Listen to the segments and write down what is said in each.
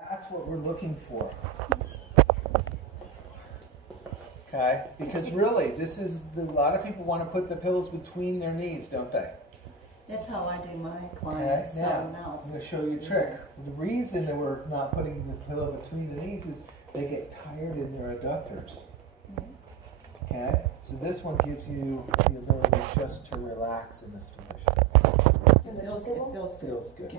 That's what we're looking for. Okay? Because really, this is, a lot of people want to put the pillows between their knees, don't they? That's how I do my clients. Okay, now, I'm going to show you a trick. The reason that we're not putting the pillow between the knees is they get tired in their adductors. Okay? So this one gives you the ability just to relax in this position. It feels good.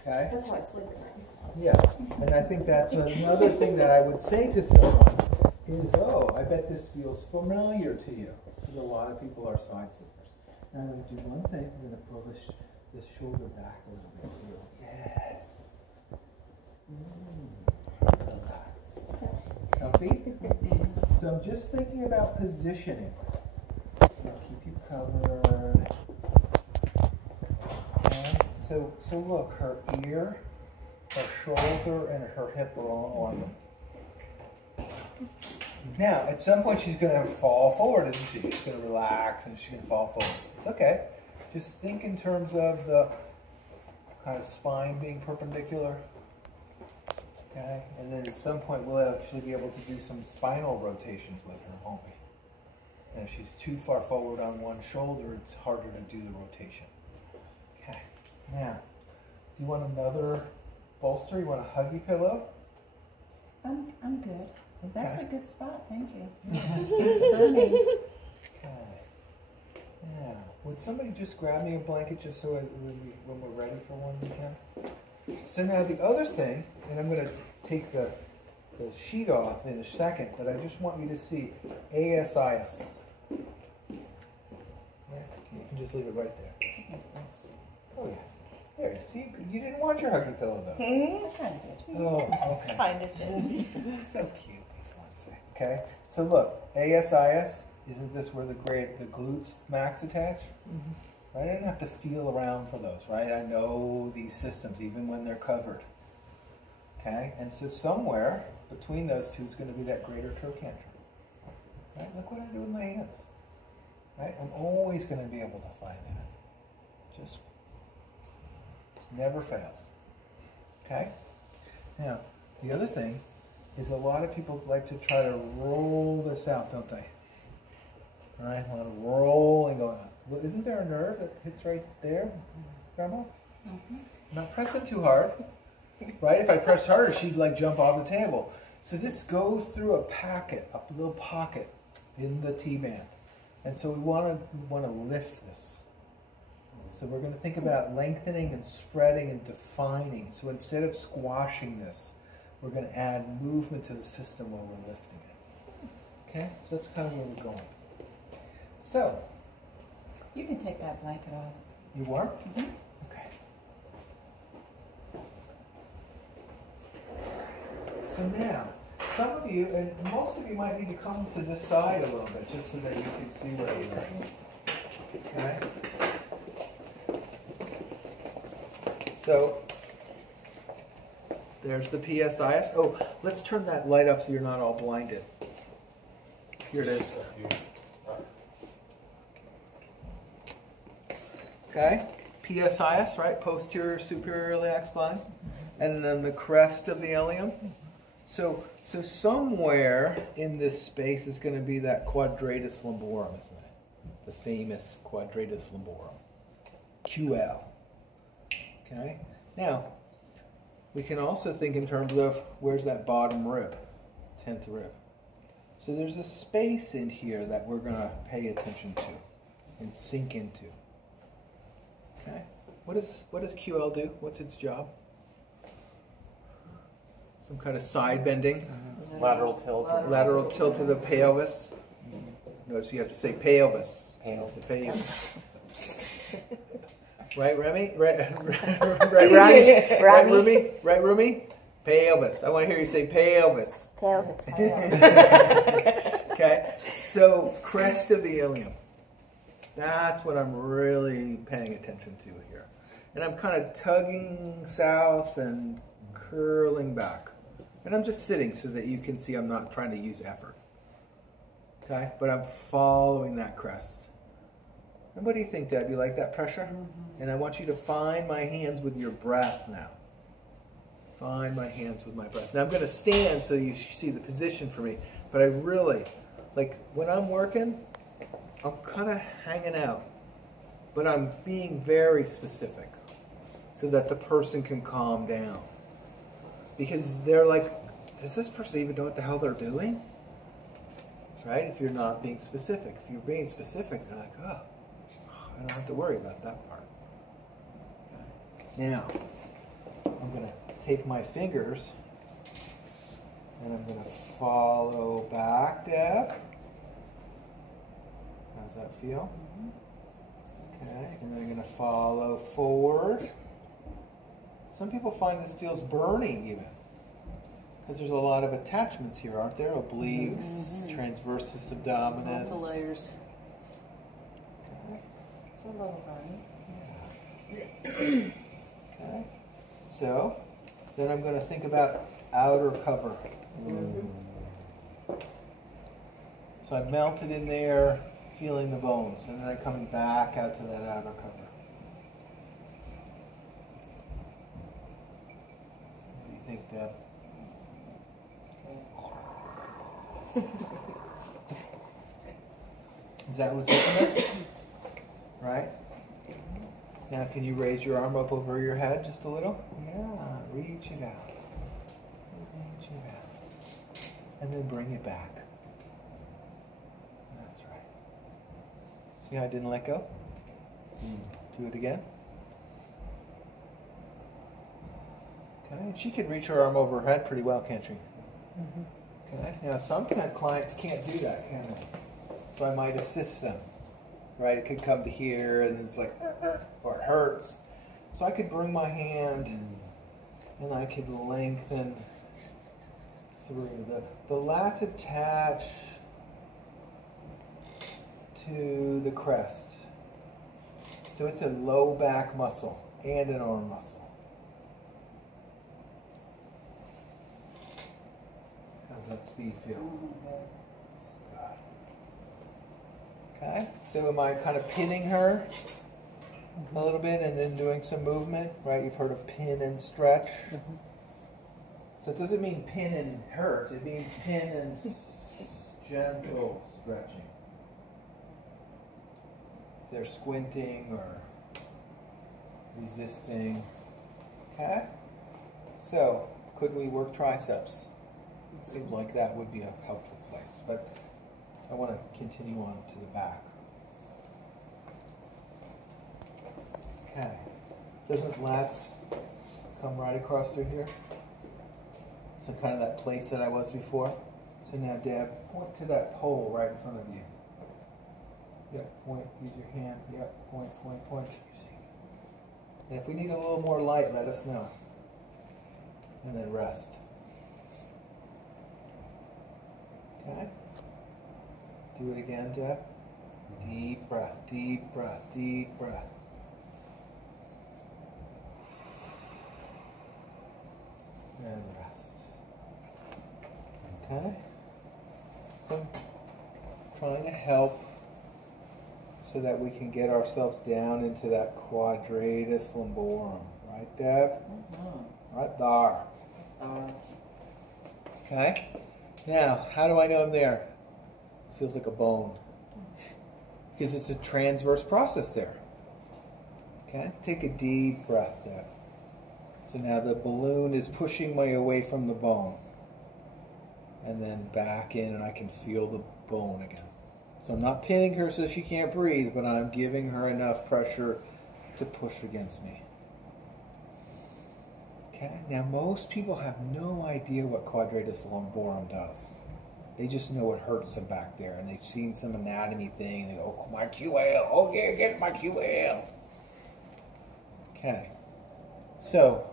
Okay? That's how I sleep at night. Yes, and I think that's another thing that I would say to someone is, oh, I bet this feels familiar to you. Because a lot of people are side sleepers. Now I'm going to do one thing. I'm going to pull this shoulder back a little bit. So yes. How's that? Comfy? So I'm just thinking about positioning. So keep you covered. Okay. So look, her ear, her shoulder, and her hip are all on them. Now, at some point she's going to fall forward, isn't she? She's going to relax and she's going to fall forward. It's okay. Just think in terms of the kind of spine being perpendicular. Okay? And then at some point we'll actually be able to do some spinal rotations with her, won't we? And if she's too far forward on one shoulder, it's harder to do the rotation. Okay. Now, do you want another bolster? You want a huggy pillow? I'm good. Okay. That's a good spot, thank you. It's burning. Okay. Yeah. Would somebody just grab me a blanket just so when we're ready for one we can? So now the other thing, and I'm going to take the sheet off in a second, but I just want you to see ASIS. Yeah, you can just leave it right there. Oh yeah. There, see, you didn't want your huggy pillow though. I kind of did. Oh, okay. Kind of did. So cute, these ones. Okay, so look, ASIS, isn't this where the glutes max attach? Mm-hmm. Right? I didn't have to feel around for those, right? I know these systems even when they're covered. Okay, and so somewhere between those two is going to be that greater trochanter. Right? Look what I do with my hands. Right? I'm always going to be able to find that. Just never fails. Okay? Now, the other thing is a lot of people like to try to roll this out, don't they? All right? A lot of rolling going on. Well, isn't there a nerve that hits right there, Grandma? Mm-hmm. Not pressing too hard. Right? If I pressed harder, she'd like jump off the table. So this goes through a little pocket in the T-band. And so we want to lift this. So we're going to think about lengthening and spreading and defining. So instead of squashing this, we're going to add movement to the system while we're lifting it. Okay? So that's kind of where we're going. So. You can take that blanket off. You are? Mm-hmm. Okay. So now, some of you, and most of you might need to come to this side a little bit, just so that you can see where you are. Okay? So, there's the PSIS. Oh, let's turn that light off so you're not all blinded. Here it is. Okay, PSIS, right? Posterior superior iliac spine. And then the crest of the ilium. So somewhere in this space is going to be that quadratus lumborum, isn't it? The famous quadratus lumborum. QL. Okay? Now, we can also think in terms of where's that bottom rib, 10th rib. So there's a space in here that we're going to pay attention to and sink into. Okay? What does QL do? What's its job? Some kind of side bending? Lateral tilt. Lateral tilt of the pelvis. Notice you have to say pelvis. Say pelvis. Right, Remy? Right, Remy? Right, Rumi? Right, Rumi? Pelvis. I want to hear you say pelvis. Pelvis. Okay, so crest of the ilium. That's what I'm really paying attention to here. And I'm kind of tugging south and curling back. And I'm just sitting so that you can see I'm not trying to use effort. Okay, but I'm following that crest. And what do you think, Deb? You like that pressure? Mm-hmm. And I want you to find my hands with your breath now. find my hands with my breath. Now I'm going to stand so you see the position for me, but I really, like when I'm working, I'm kind of hanging out, but I'm being very specific so that the person can calm down. Because they're like, does this person even know what the hell they're doing? Right? If you're not being specific. If you're being specific, they're like, oh, I don't have to worry about that part. Okay. Now, I'm going to take my fingers and I'm going to follow back, Deb. How's that feel? Okay, and then I'm going to follow forward. Some people find this feels burning even. Because there's a lot of attachments here, aren't there? Obliques, transversus abdominis. Lots of layers. Okay. It's a little burning. Okay. So, then I'm going to think about outer cover. So I'm melted in there, feeling the bones, and then I'm coming back out to that outer cover. What do you think, Deb? Is that what's in us? Right? Now can you raise your arm up over your head just a little? Yeah, reach it out. Reach it out. And then bring it back. That's right. See how I didn't let go? Do it again. Okay, she can reach her arm over her head pretty well, can't she? Okay, now some clients can't do that, can they? So I might assist them, right? It could come to here and it's like, or it hurts. So I could bring my hand and I could lengthen through. The lats attach to the crest. So it's a low back muscle and an arm muscle. How's that speed feel? Okay, so am I kind of pinning her a little bit and then doing some movement, right? You've heard of pin and stretch. So it doesn't mean pin and hurt, it means pin and gentle stretching. If they're squinting or resisting. Okay, so could we work triceps? Seems like that would be a helpful place, but I want to continue on to the back. Okay. Doesn't lats come right across through here? So kind of that place that I was before. So now, Deb, point to that pole right in front of you. Yep, point, use your hand. Yep, point, point, point. And if we need a little more light, let us know. And then rest. Okay. Do it again, Deb. Deep breath, deep breath, deep breath. And rest. Okay? So I'm trying to help so that we can get ourselves down into that quadratus lumborum. Right, Deb? Right there. Okay? Now, how do I know I'm there? It feels like a bone. Because it's a transverse process there. Okay? Take a deep breath, Deb. So now the balloon is pushing me away from the bone. And then back in and I can feel the bone again. So I'm not pinning her so she can't breathe, but I'm giving her enough pressure to push against me. Okay? Now most people have no idea what quadratus lumborum does. They just know it hurts them back there, and they've seen some anatomy thing, and they go, oh, my QL, oh yeah, get my QL. Okay. So,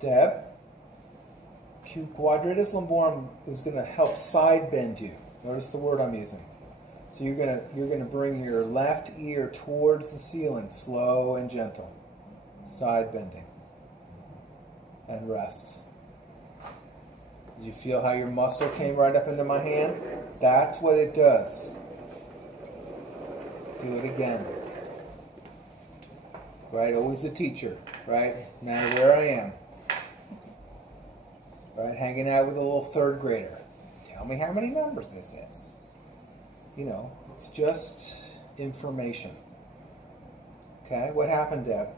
Deb, quadratus lumborum is going to help side bend you. Notice the word I'm using. So you're gonna bring your left ear towards the ceiling, slow and gentle. Side bending. And rest. Did you feel how your muscle came right up into my hand? That's what it does. Do it again. Right? Always a teacher, right? No matter where I am. right? Hanging out with a little third grader. Tell me how many numbers this is. You know, it's just information. Okay, what happened, Deb?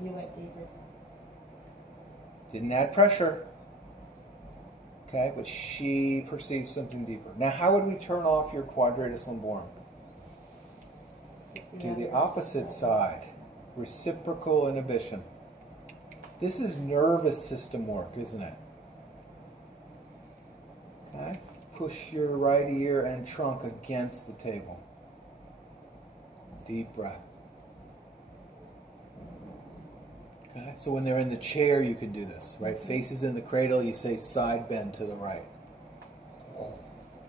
You went deeper. Didn't add pressure. Okay, but she perceived something deeper. Now, how would we turn off your quadratus lumborum? Do the opposite side. Reciprocal inhibition. This is nervous system work, isn't it? Okay, push your right ear and trunk against the table. Deep breath. Okay. So when they're in the chair, you can do this, right? Faces in the cradle, you say side bend to the right.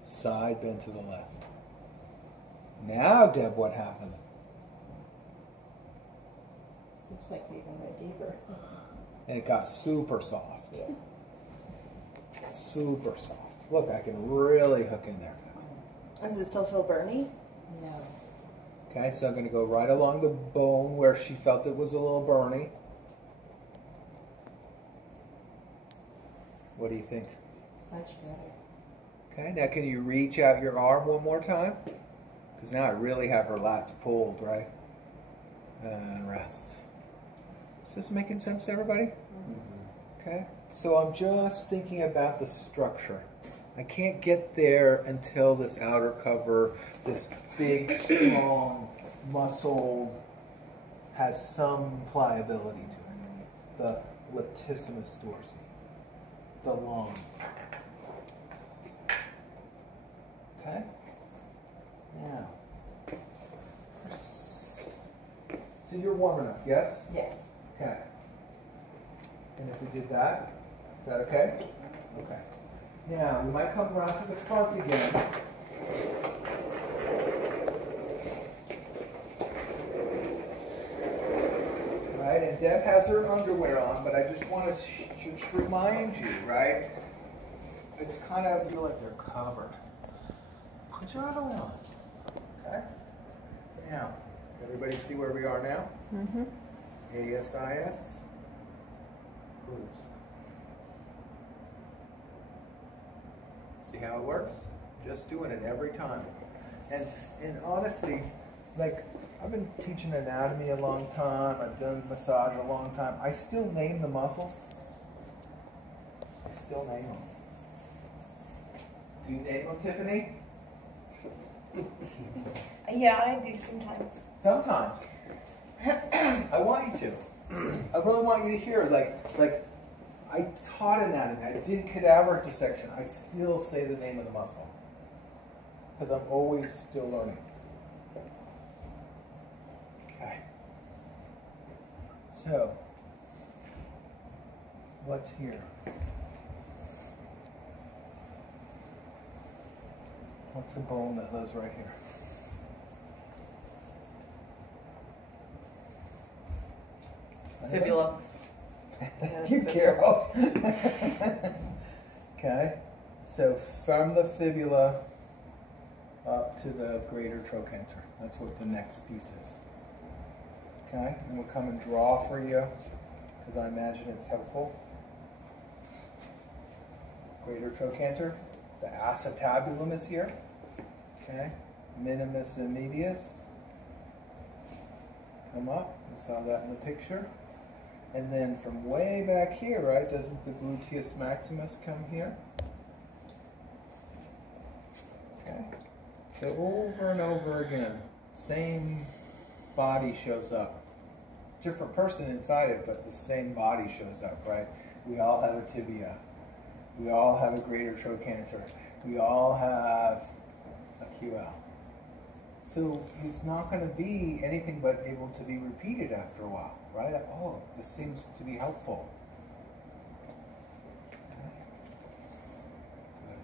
Side bend to the left. Now, Deb, what happened? Looks like we even went deeper. And it got super soft. Yeah. Super soft. Look, I can really hook in there now. Does it still feel burny? No. Okay, so I'm going to go right along the bone where she felt it was a little burny. What do you think? Much better. Okay, now can you reach out your arm one more time? Because now I really have her lats pulled, right? And rest. Is this making sense to everybody? Mm-hmm. Okay, so I'm just thinking about the structure. I can't get there until this outer cover, this big, strong muscle, has some pliability to it. The latissimus dorsi. The lung. Okay? Now. So you're warm enough, yes? Yes. Okay. And if we did that, is that okay? Okay. Now, we might come around to the front again. Right, and Deb has her underwear on, but I just want to remind you, right? It's kind of feel like they're covered. Put your underwear on. Okay? Now, everybody see where we are now? Mm-hmm. ASIS. Glutes. See how it works? Just doing it every time. And honestly, like, I've been teaching anatomy a long time. I've done massage a long time. I still name the muscles. I still name them. Do you name them, Tiffany? Yeah, I do sometimes. Sometimes. I want you to. I really want you to hear, like I taught anatomy. I did cadaver dissection. I still say the name of the muscle. Because I'm always still learning. Okay. So, what's here? What's the bone that lives right here? Fibula. Thank you, Carol. Okay, so from the fibula up to the greater trochanter. That's what the next piece is. Okay, and we'll come and draw for you because I imagine it's helpful. Greater trochanter. The acetabulum is here. Okay, minimus and medius. Come up. We saw that in the picture. And then from way back here, right, doesn't the gluteus maximus come here? Okay. So over and over again, same body shows up. Different person inside it, but the same body shows up, right? We all have a tibia. We all have a greater trochanter. We all have a QL. So it's not going to be anything but able to be repeated after a while, right? Oh, this seems to be helpful. Good.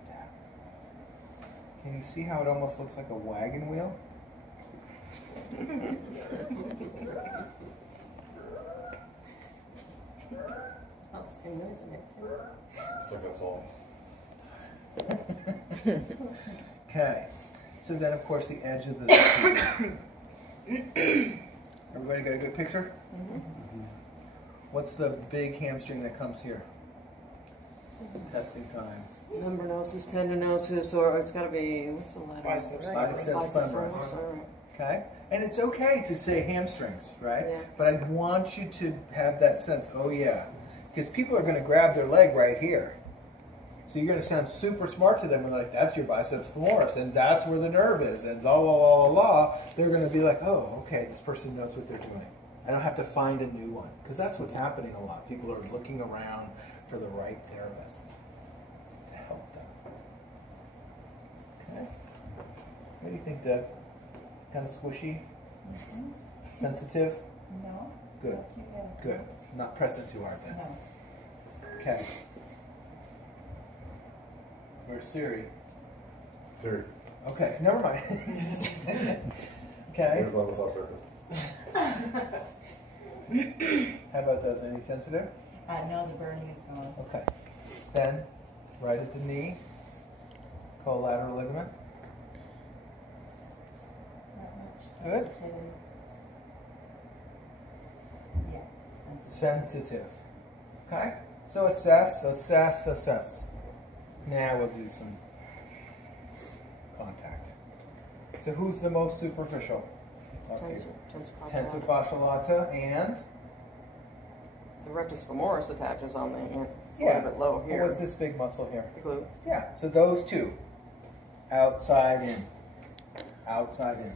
Can you see how it almost looks like a wagon wheel? It's about the same noise it makes. Looks like that's all. Okay. So then, of course, the edge of the... Everybody got a good picture? Mm-hmm. What's the big hamstring that comes here? testing time. Membranosus, tendinosus, or it's got to be, what's the letter? Biceps femoris. femoris, all right. Okay? And it's okay to say hamstrings, right? Yeah. But I want you to have that sense, oh yeah. Because people are going to grab their leg right here. So you're going to sound super smart to them when like, that's your biceps femoris, and that's where the nerve is, and la la la la la. They're going to be like, oh, okay, this person knows what they're doing. I don't have to find a new one. Because that's what's happening a lot. People are looking around for the right therapist to help them. Okay? What do you think, Doug? Kind of squishy? Mhm. Sensitive? No, Good. not too bad. Good. Not pressing too hard then. No. Okay. Where's Siri? Dude, Okay, never mind. Okay. where's my massage therapist? How about those? Any sensitive? No, the burning is gone. Okay. Then, right at the knee, collateral ligament. Not much Good. sensitivity. Yeah. Sensitive. Okay? So assess, assess, assess. Now we'll do some contact. So who's the most superficial? Okay. Tensor fascial lata and The rectus femoris attaches on the a yeah. little bit low here. What's this big muscle here? The glute. Yeah. So those two, outside in, outside in.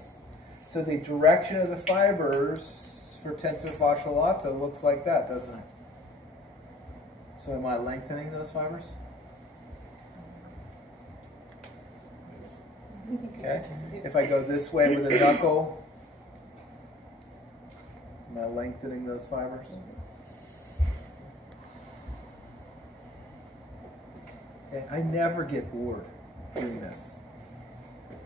So the direction of the fibers for tensor fascial lata looks like that, doesn't it? So am I lengthening those fibers? Okay. If I go this way with a knuckle, am I lengthening those fibers? Okay. I never get bored doing this.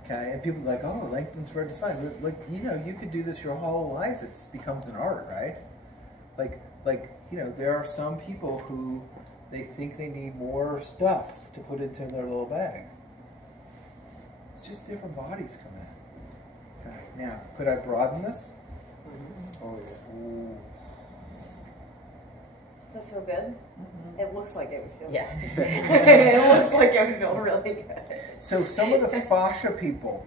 Okay, and people are like, oh, length and spread is fine. Like, you know, you could do this your whole life. It becomes an art, right? Like, you know, there are some people who they think they need more stuff to put into their little bag. It's just different bodies coming in. Okay, now, could I broaden this? Oh, yeah. Ooh. Does it feel good? Mhm. It looks like it would feel Yeah. good. It looks like it would feel really good. So some of the fascia people,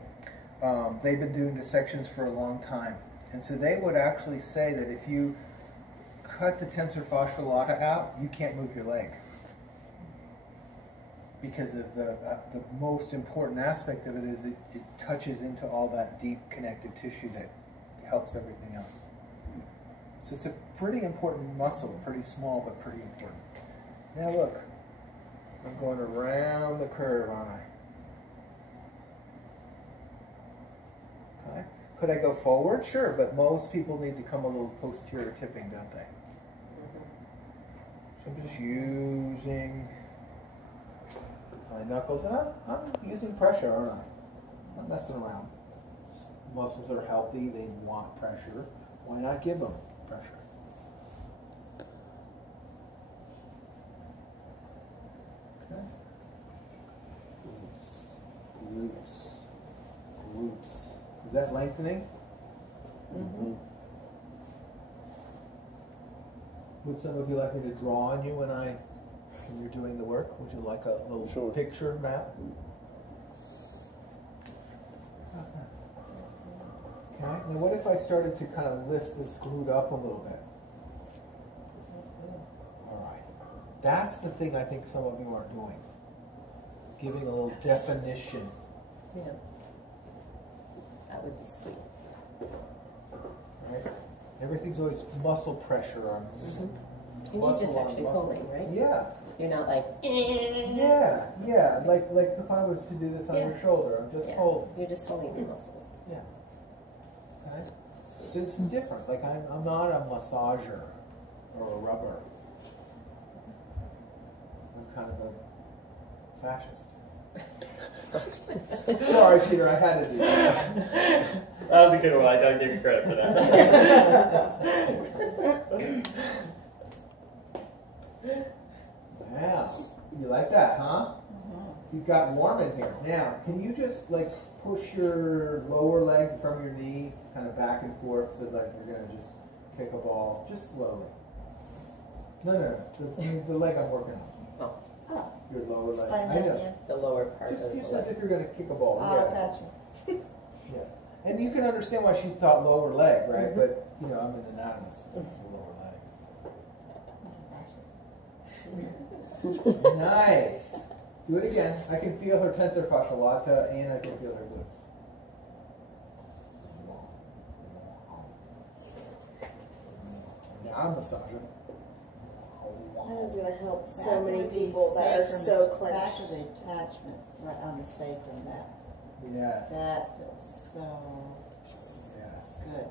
they've been doing dissections for a long time. And so they would actually say that if you cut the tensor fascial lata out, you can't move your leg. Because of the most important aspect of it is it touches into all that deep connective tissue that helps everything else. So it's a pretty important muscle, pretty small but pretty important. Now look, I'm going around the curve, aren't I? Okay. Could I go forward? Sure, but most people need to come a little posterior tipping, don't they? So I'm just using my knuckles, and I'm using pressure, aren't I? I'm not messing around. Muscles are healthy, they want pressure. Why not give them pressure? Okay. Glutes. Glutes. Is that lengthening? Mm-hmm. Would some of you like me to draw on you when you're doing the work? Would you like a little Sure. picture map? Okay. Now what if I started to kind of lift this glute up a little bit? That's good. All right. That's the thing I think some of you aren't doing. Giving a little definition. Yeah. That would be sweet. Right? Everything's always muscle pressure on And you're muscle just on actually muscle. pulling, right? Yeah. You're not like, Yeah. Like if I was to do this on Yeah. your shoulder, I'm just yeah. holding. You're just holding the muscles. Yeah. Okay. So this is different. Like I'm not a massager or a rubber. I'm kind of a fascist. Sorry, Peter, I had to do that. That was a good one. I gotta give you credit for that. Wow. You like that, huh? Mhm. You've got warm in here. Now, can you just like push your lower leg from your knee kind of back and forth so like you're going to just kick a ball just slowly? No. The leg I'm working on. Oh. Your lower leg. Explain I that know. again. The lower part of Just the as leg. if you're going to kick a ball. Oh, Yeah. gotcha. Yeah. And you can understand why she thought lower leg, right? Mm-hmm. But, you know, I'm an anatomist, so it's the lower leg. Nice. Do it again. I can feel her tensor fascia lata, and I can feel her glutes. Now I'm massaging. That is going to help so Back many of the people that are sacrum, so Back clenched. of the attachments, right on the sacrum, Yes. that feels so Yes. good.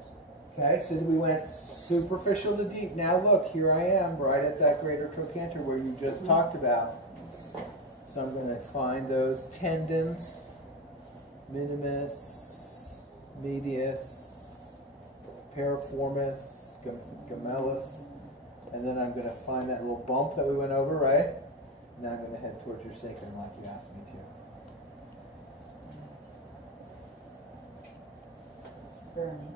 Okay, so we went superficial to deep. Now look, here I am, right at that greater trochanter where you just talked about. So I'm going to find those tendons, minimus, medius, piriformis, gemellus, and then I'm going to find that little bump that we went over, right? Now I'm going to head towards your sacrum like you asked me to. It's burning.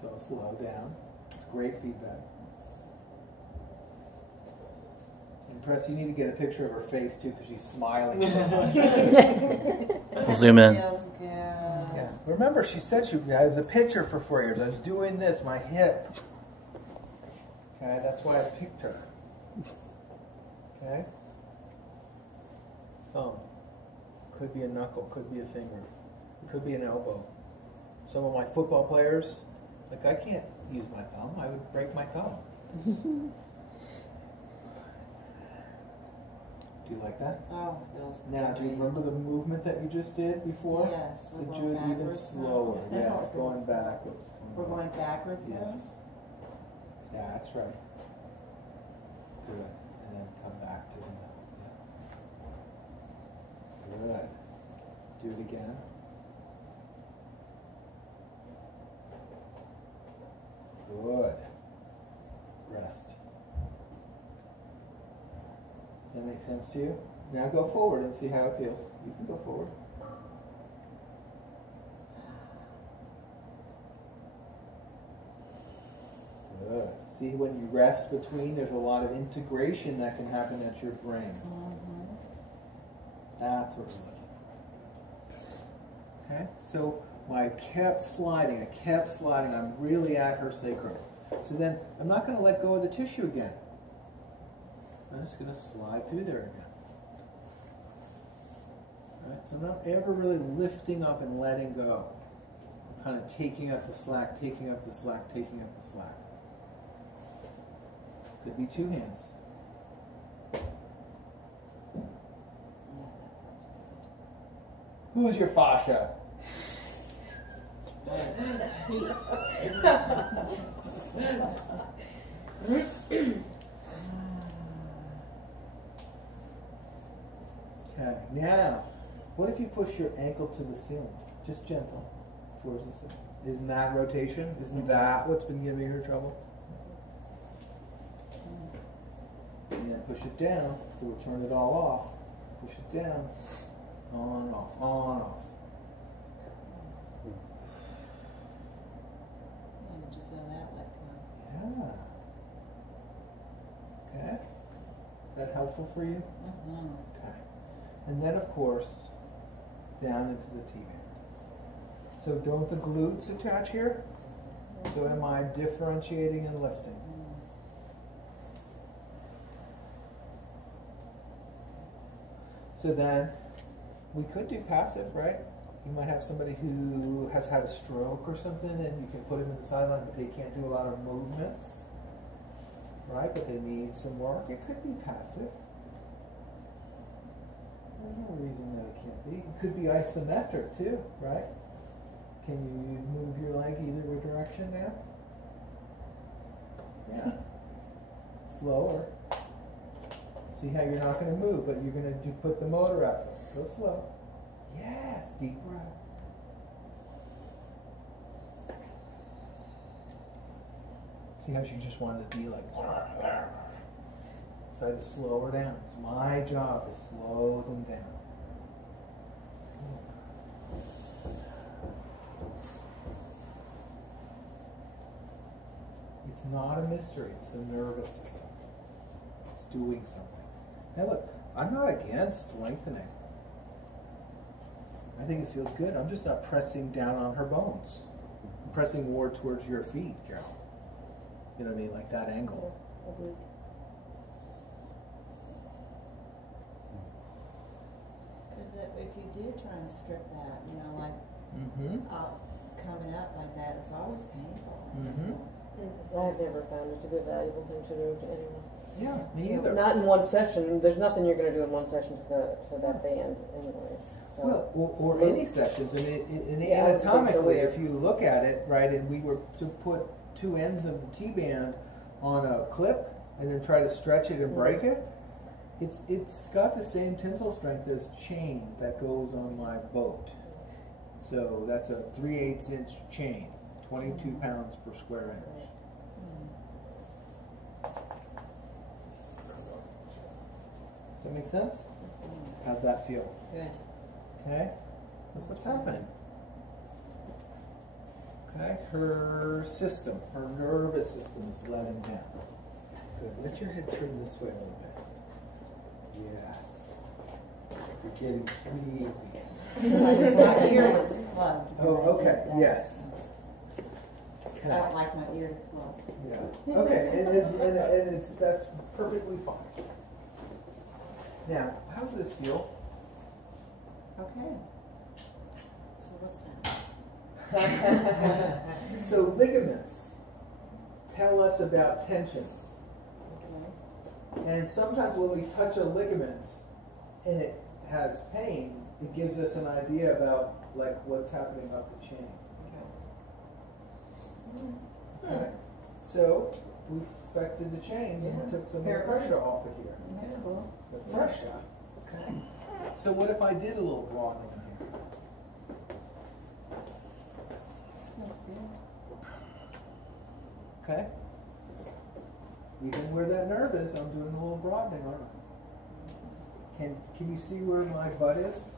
So slow down. It's great feedback. And Press, you need to get a picture of her face too because she's smiling so much. We'll zoom in. Feels good. Yeah. Remember, she said I was a pitcher for 4 years. I was doing this, my hip. Okay, that's why I picked her. Okay? Thumb. Could be a knuckle, could be a finger, could be an elbow. Some of my football players, like I can't use my thumb, I would break my thumb. Do you like that? Oh, feels good. Now, do you remember the movement that you just did before? Yes, So we're do going it even backwards now. slower. Yes, going backwards. We're going backwards now? Yes. Yeah, that's right. Good. And then come back to the yeah. Good. Do it again. Good. Rest. Does that make sense to you? Now go forward and see how it feels. You can go forward. Good. See, when you rest between, there's a lot of integration that can happen at your brain. That's what we're looking for. Okay? So I kept sliding. I'm really at her sacrum. So then I'm not going to let go of the tissue again. I'm just going to slide through there again. All right? So I'm not ever really lifting up and letting go. I'm kind of taking up the slack, taking up the slack, taking up the slack. Could be two hands. Who's your fascia? Okay, now, what if you push your ankle to the ceiling? Just gentle towards the ceiling. Isn't that rotation? Isn't that what's been giving her trouble? And then push it down, so we'll turn it all off. Push it down, on, off, on, off. How did you feel that let Yeah. Okay. Is that helpful for you? go? Okay. And then, of course, down into the T-band. So don't the glutes attach here? So am I differentiating and lifting? So then, we could do passive, right? You might have somebody who has had a stroke or something, and you can put them in the sideline, but they can't do a lot of movements, right? But they need some work. It could be passive. There's no reason that it can't be. It could be isometric too, right? Can you move your leg either direction now? Yeah. Slower. See how you're not going to move, but you're going to put the motor out. Go slow. Yes, deep breath. See how she just wanted to be like. So I had to slow her down. It's my job to slow them down. It's not a mystery. It's the nervous system. It's doing something. Now look, I'm not against lengthening. I think it feels good. I'm just not pressing down on her bones. I'm pressing more towards your feet, Carol. You know what I mean? Like that angle. Because if you do try and strip that, you know, like coming up like that, it's always painful. I've never found it to be a valuable thing to do to anyone. Yeah, me either. Not in one session. There's nothing you're going to do in one session to that band, anyways. So. Well, or any sessions. I mean, Yeah, anatomically, so if you look at it, right, and we were to put two ends of the T-band on a clip and then try to stretch it and break it, it's got the same tensile strength as chain that goes on my boat. So that's a 3/8 inch chain, 22 pounds per square inch. Does that make sense? How'd that feel? Good. Okay, look what's happening. Okay, her system, her nervous system is letting down. Good, let your head turn this way a little bit. Yes. You're getting sleepy. My ear was plugged. Oh, okay, yes. I Okay. don't like my ear to plug. Yeah. Okay, and that's perfectly fine. Now, how's this feel? Okay. So what's that? So ligaments tell us about tension. And sometimes when we touch a ligament and it has pain, it gives us an idea about like what's happening up the chain. Okay. So we affected the chain and took some of the pressure off of here. Cool. The pressure. Okay. So what if I did a little broadening here? That's good. Okay. Even where that nerve is, I'm doing a little broadening, aren't I? Can you see where my butt is?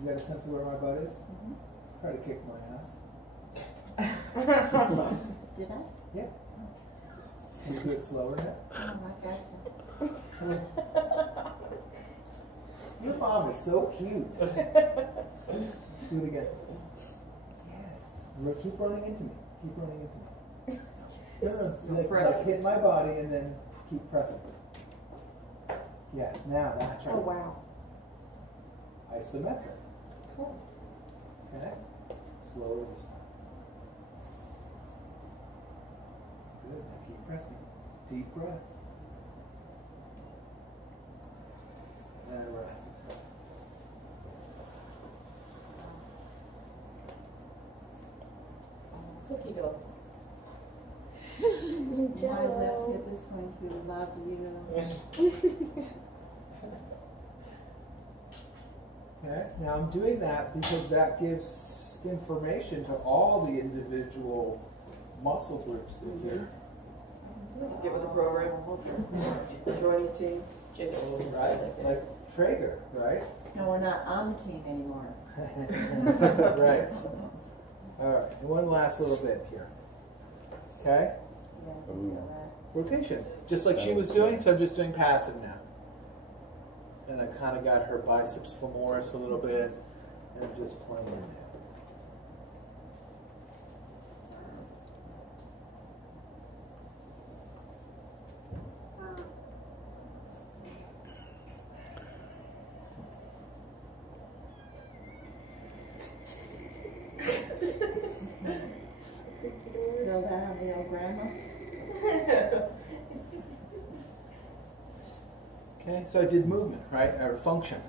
You got a sense of where my butt is? Try to kick my ass. Did I? Yeah. Can you do it slower now? Oh, I gotcha. Your mom is so cute. Do it again. Yes. Keep running into me. Keep running into me. Like hit my body and then keep pressing. Yes, now that's right. Oh, wow. Isometric. Cool. Okay. Slower this time. Good. Now keep pressing. Deep breath. And rest. Cookie dough. My left hip is going to love you. Okay, now I'm doing that because that gives information to all the individual muscle groups in here. Get with the program. Join the team. Right? Like Traeger, right? No, we're not on the team anymore. Right. All right, and one last little bit here. Okay? Yeah, Rotation. Just like she was doing, so I'm just doing passive now. And I kind of got her biceps femoris a little bit, and I'm just playing in there. Feel that on the old grandma? Okay, so I did movement, right, or function.